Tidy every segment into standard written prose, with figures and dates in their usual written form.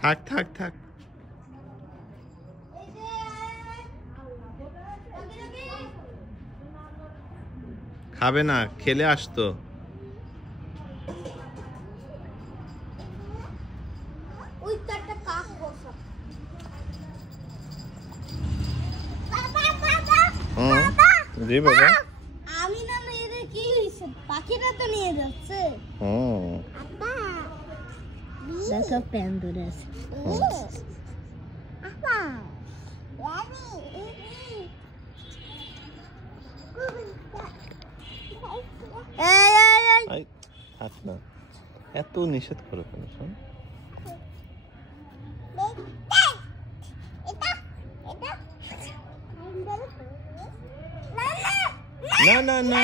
থাক থাক থাক খাবে না খেলে আসতো জি বাবা আমি না মেরে কি হইছে পাখিটা তো নিয়ে যাচ্ছে আপা দেখো প্যান ধরে আছে আপা হাত না এত নিষেধ করো কেন শোন না না না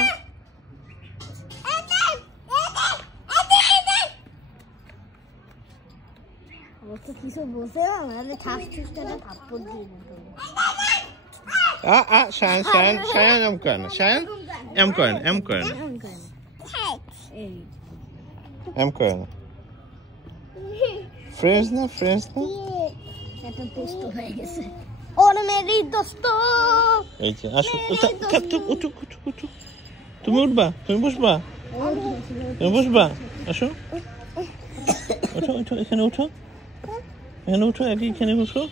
কিছু বসে আমাদের থাপ্পড় দিয়ে Shayan, Shayan, Shayan, em करना, Shayan, em करना, em करना, em करना. Friends ना, friends ना. এটা টেস্ট হয়ে গেছে ওর মেরি দোস্ত এই যে আসো উঠো তুমি উঠবা তুমি বসবা আসো ওঠো এখানে উঠো এখানে উঠো এখানে বসো